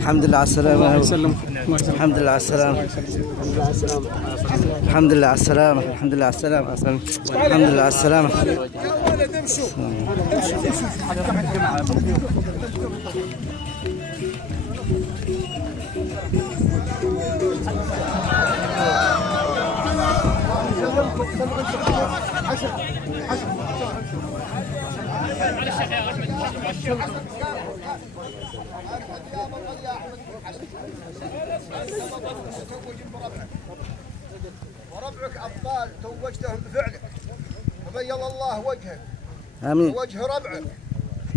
الحمد لله على السلامة. الحمد لله على السلامة. الحمد لله على السلامة. الحمد لله على السلامة. الحمد لله على السلامة. وربعك أبطال توجتهم بفعلك وبيض الله وجهك آمين. ووجه ربعك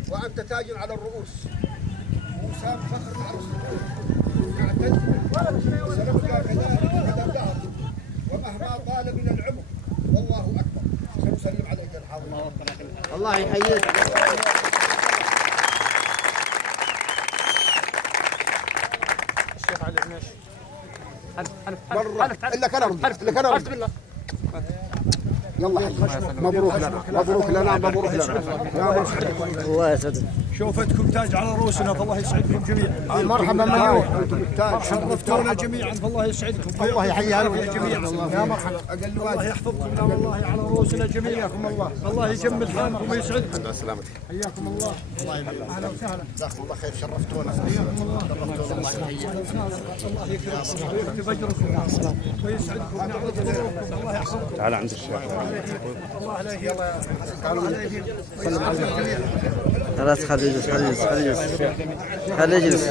وأنت تاج على الرؤوس وسام فخر مع الرسول سلمك كذلك الدهر ومهما طال من العمر والله أكبر. سنسلم عليك الحاضر. الله يحييك. الشيخ علي ماشي. إلا كان أرد. يلا مبروك لنا مبروك لنا مبروك لنا. الله يسعدك. شوفتكم تاج على رؤوسنا فالله يسعدكم جميعا. مرحبا بنا شرفتونا جميعا فالله يسعدكم. الله يحييها جميعا. يا مرحبا. الله يحفظكم لا والله على رؤوسنا جميعا. الله يجمل حالكم ويسعدكم. سلامتك. حياكم الله. اهلا وسهلا. جزاكم الله خير. شرفتونا. حياكم الله. الله يكرمكم ويجركم ويسعدكم ويعوضكم. الله يحفظكم. تعال عند الشيخ. الله لا يهيب. الله لا يهيب. خلاص خليه يجلس. خليه يجلس. خليه يجلس.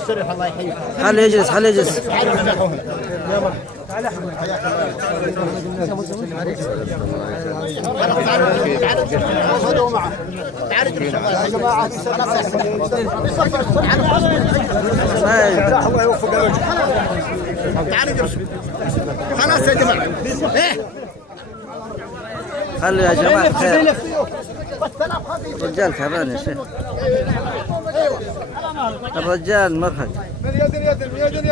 استريح الله يحييك. خليه يجلس. خليه يجلس. الله يوفق الوجه. تعالوا جرس. خلاص يا جماعة. خلوا يا جماعة خير. رجال كمان يا شيخ. الرجال مرهق. من يد